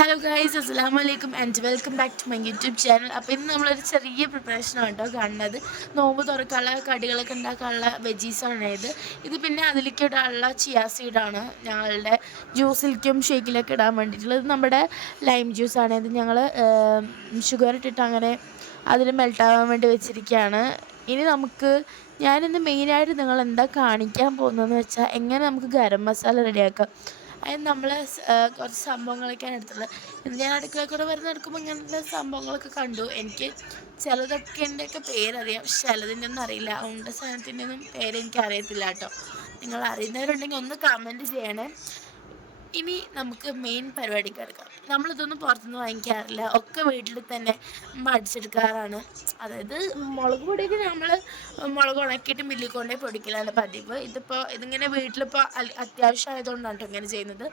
Hello guys, അസ്സലാമു അലൈക്കും and welcome back to my YouTube channel. അപ്പോൾ ഇന്ന് നമ്മളൊരു ചെറിയ പ്രിപ്പറേഷനാണ് കേട്ടോ കാണുന്നത്. നോമ്പ് തുറക്കാനുള്ള കടികളൊക്കെ ഉണ്ടാക്കാനുള്ള വെജീസാണ് ഇത് പിന്നെ അതിലേക്ക് ഇടാനുള്ള ചിയാ സീഡാണ് ഞങ്ങളുടെ ജ്യൂസിലേക്കും ഷേക്കിലൊക്കെ ഇടാൻ വേണ്ടിയിട്ടുള്ളത്. നമ്മുടെ ലൈം ജ്യൂസാണ് ഇത്. ഞങ്ങൾ ഷുഗർ ഇട്ടിട്ട് അങ്ങനെ അതിൽ മെൽട്ടാവാൻ വേണ്ടി വെച്ചിരിക്കുകയാണ്. ഇനി ഞാനിന്ന് മെയിനായിട്ട് എന്താ കാണിക്കാൻ പോകുന്നതെന്ന് വെച്ചാൽ എങ്ങനെ നമുക്ക് ഗരം മസാല റെഡിയാക്കാം. അതിന് നമ്മൾ കുറച്ച് സംഭവങ്ങളൊക്കെയാണ് എടുത്തുള്ളത്. ഞാൻ അടുക്കളയിൽ കൂടെ എടുക്കുമ്പോൾ ഇങ്ങനത്തെ സംഭവങ്ങളൊക്കെ കണ്ടു. എനിക്ക് ചിലതൊക്കെ എൻ്റെയൊക്കെ പേരറിയാം, പക്ഷെ ചിലതിൻ്റെ ഒന്നും അറിയില്ല. അതുകൊണ്ട് സാധനത്തിൻ്റെ ഒന്നും പേരെനിക്ക് അറിയത്തില്ല കേട്ടോ. നിങ്ങൾ അറിയുന്നവരുണ്ടെങ്കിൽ ഒന്ന് കമൻറ്റ് ചെയ്യണേ. ഇനി നമുക്ക് മെയിൻ പരിപാടിക്ക് എടുക്കാം. നമ്മളിതൊന്നും പുറത്തുനിന്ന് വാങ്ങിക്കാറില്ല, ഒക്കെ വീട്ടിൽ തന്നെ അടിച്ചെടുക്കാറാണ്. അതായത് മുളക് പൊടിയൊക്കെ നമ്മൾ മുളക് ഉണക്കിയിട്ട് മില്ലിൽ കൊണ്ടേ പൊടിക്കലാണ് പതിവ്. ഇതിങ്ങനെ വീട്ടിലിപ്പോൾ അത്യാവശ്യമായതുകൊണ്ടാണ് ഇങ്ങനെ ചെയ്യുന്നത്.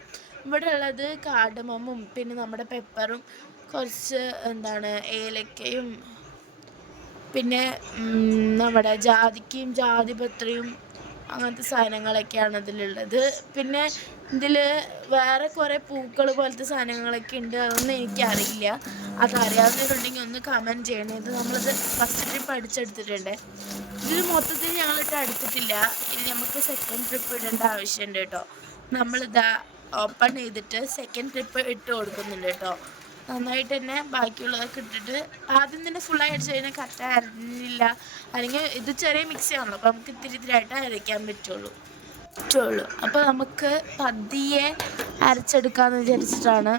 ഇവിടെ ഉള്ളത് കാർഡമമും പിന്നെ നമ്മുടെ പെപ്പറും കുറച്ച് ഏലക്കയും പിന്നെ നമ്മുടെ ജാതിക്കയും ജാതിപത്രിയും അങ്ങനത്തെ സാധനങ്ങളൊക്കെയാണ് ഇതിലുള്ളത്. പിന്നെ ഇതിൽ വേറെ കുറേ പൂക്കൾ പോലത്തെ സാധനങ്ങളൊക്കെ ഉണ്ട്. അതൊന്നും എനിക്കറിയില്ല. അതറിയാവുന്നവരുണ്ടെങ്കിൽ ഒന്ന് കമൻറ്റ് ചെയ്യണേ. ഇത് നമ്മളിത് ഫസ്റ്റ് ട്രിപ്പ് അടിച്ചെടുത്തിട്ടുണ്ട്. ഇതിൽ മൊത്തത്തിൽ ഞങ്ങളിട്ട് അടുത്തിട്ടില്ല. ഇനി നമുക്ക് സെക്കൻഡ് ട്രിപ്പ് ഇടേണ്ട ആവശ്യമുണ്ട് കേട്ടോ. നമ്മളിതാ ഓപ്പൺ ചെയ്തിട്ട് സെക്കൻഡ് ട്രിപ്പ് ഇട്ട് കൊടുക്കുന്നുണ്ട് കേട്ടോ. നന്നായിട്ട് തന്നെ ബാക്കിയുള്ളതൊക്കെ ഇട്ടിട്ട് ആദ്യം തന്നെ ഫുള്ളായി അടിച്ച് കഴിഞ്ഞാൽ കറക്റ്റ് അരഞ്ഞില്ല. അല്ലെങ്കിൽ ഇത് ചെറിയ മിക്സിയാണല്ലോ, അപ്പോൾ നമുക്ക് ഇത്തിരി അരയ്ക്കാൻ പറ്റുള്ളൂ. അപ്പോൾ നമുക്ക് പതിയെ അരച്ചെടുക്കാമെന്ന് വിചാരിച്ചിട്ടാണ്.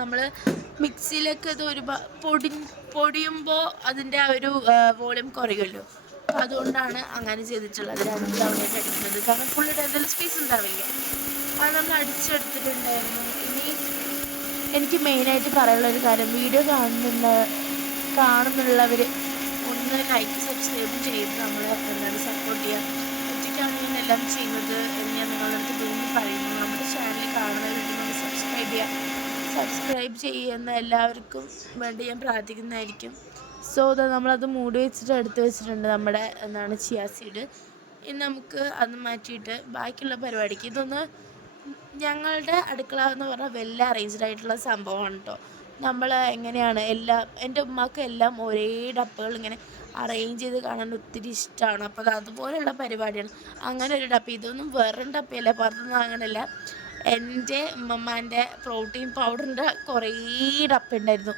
നമ്മൾ മിക്സിയിലൊക്കെ ഇത് പൊടിയുമ്പോൾ അതിൻ്റെ ആ ഒരു വോളിയം കുറയുമല്ലോ. അപ്പോൾ അതുകൊണ്ടാണ് അങ്ങനെ ചെയ്തിട്ടുള്ളത്. രണ്ട് തവണയായിട്ട് അടിക്കുന്നത്. കാരണം ഫുള്ളിട്ട് എന്തെങ്കിലും സ്പേസ് ഉണ്ടാവില്ല. അത് നമ്മൾ അടിച്ചെടുത്തിട്ടുണ്ടായിരുന്നു. ഇനി എനിക്ക് മെയിനായിട്ട് പറയാനുള്ളൊരു കാര്യം, വീഡിയോ കാണുന്നുള്ളവർ ഒന്ന് ലൈക്ക് സബ്സ്ക്രൈബ് ചെയ്ത് നമ്മളെ സപ്പോർട്ട് ചെയ്യുക. ഒറ്റയ്ക്കാണ് എല്ലാം ചെയ്യുന്നത് എന്ന് ഞാൻ നിങ്ങളുടെ അടുത്ത് വീണ്ടും പറയുന്നു. നമ്മുടെ ചാനൽ കാണുന്നവരുണ്ടെങ്കിൽ സബ്സ്ക്രൈബ് ചെയ്യുന്ന എല്ലാവർക്കും വേണ്ടി ഞാൻ പ്രാർത്ഥിക്കുന്നതായിരിക്കും. സോ നമ്മളത് മൂടി വെച്ചിട്ട് എടുത്ത് വെച്ചിട്ടുണ്ട് നമ്മുടെ ചിയാ സീഡ്. ഇനി നമുക്ക് അത് മാറ്റിയിട്ട് ബാക്കിയുള്ള പരിപാടിക്ക് ഇതൊന്ന് ഞങ്ങളുടെ അടുക്കള എന്ന് പറഞ്ഞാൽ വെൽ അറേഞ്ച്ഡ് ആയിട്ടുള്ള സംഭവമാണ് കേട്ടോ. നമ്മൾ എങ്ങനെയാണ് എൻ്റെ ഉമ്മാക്ക് എല്ലാം ഒരേ ഡപ്പകൾ ഇങ്ങനെ അറേഞ്ച് ചെയ്ത് കാണാൻ ഒത്തിരി ഇഷ്ടമാണ്. അപ്പോൾ അതുപോലെയുള്ള പരിപാടിയാണ്. അങ്ങനെ ഒരു ഡപ്പ, ഇതൊന്നും വേറൊരു ഡപ്പയല്ല, പുറത്തുനിന്ന് അങ്ങനെയല്ല. എൻ്റെ ഉമ്മമാൻ്റെ പ്രോട്ടീൻ പൗഡറിൻ്റെ കുറേ ഡപ്പ ഉണ്ടായിരുന്നു.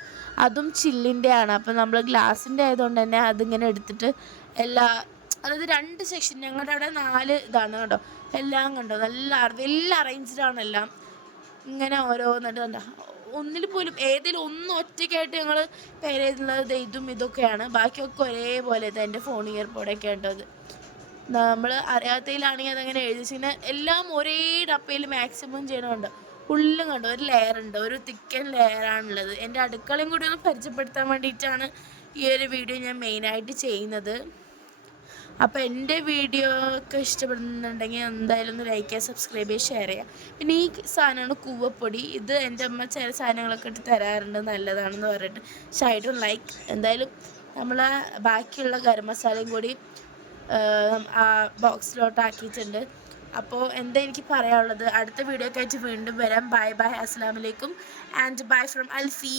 അതും ചില്ലിൻ്റെ ആണ്. അപ്പോൾ നമ്മൾ ഗ്ലാസിൻ്റെ ആയതുകൊണ്ട് തന്നെ അതിങ്ങനെ എടുത്തിട്ട് അതായത് 2 സെക്ഷൻ, ഞങ്ങളുടെ അവിടെ 4 ഇതാണ് കേട്ടോ. എല്ലാം കണ്ടോ, നല്ല വെൽ അറേഞ്ച്ഡ് ആണ് എല്ലാം. ഇങ്ങനെ ഓരോന്നിട്ട് കണ്ടോ, ഒന്നിൽ പോലും ഏതെങ്കിലും ഒന്ന് ഒറ്റയ്ക്കായിട്ട് ഞങ്ങൾ പേര് ചെയ്തുള്ളത് ഇതൊക്കെയാണ്. ബാക്കിയൊക്കെ ഒരേപോലെ. എൻ്റെ ഫോൺ ഇയർപോഡൊക്കെ കേട്ടോ. അത് നമ്മൾ അറിയാത്തതിലാണെങ്കിൽ അതങ്ങനെ എഴുതിച്ചിങ്ങനെ എല്ലാം ഒരേ ഡപ്പയിൽ മാക്സിമം ചെയ്യണമുണ്ട്. ഫുള്ളും കണ്ടോ, ഒരു ലെയർ ഉണ്ട്, ഒരു തിക്കൻ ലെയറാണുള്ളത്. എൻ്റെ അടുക്കളയും കൂടി ഒന്ന് പരിചയപ്പെടുത്താൻ വേണ്ടിയിട്ടാണ് ഈ ഒരു വീഡിയോ ഞാൻ മെയിനായിട്ട് ചെയ്യുന്നത്. അപ്പോൾ എൻ്റെ വീഡിയോ ഒക്കെ ഇഷ്ടപ്പെടുന്നുണ്ടെങ്കിൽ എന്തായാലും ഒന്ന് ലൈക്ക് ചെയ്യുക, സബ്സ്ക്രൈബ് ചെയ്യുക, ഷെയർ ചെയ്യുക. പിന്നെ ഈ സാധനമാണ് കൂവപ്പൊടി. ഇത് എൻ്റെ അമ്മ ചില സാധനങ്ങളൊക്കെ ഇട്ട് തരാറുണ്ട്, നല്ലതാണെന്ന് പറഞ്ഞിട്ട്. പക്ഷേ ഐ ഡോണ്ട് ലൈക്ക്. എന്തായാലും നമ്മൾ ബാക്കിയുള്ള ഗരം മസാലയും കൂടി ആ ബോക്സിലോട്ട് ആക്കിയിട്ടുണ്ട്. അപ്പോൾ എനിക്ക് പറയാനുള്ളത്, അടുത്ത വീഡിയോ ഒക്കെ ആയിട്ട് വീണ്ടും വരാം. ബൈ ബൈ, അസ്സലാമു അലൈക്കും ആൻഡ് ബൈ ഫ്രം അൽഫി.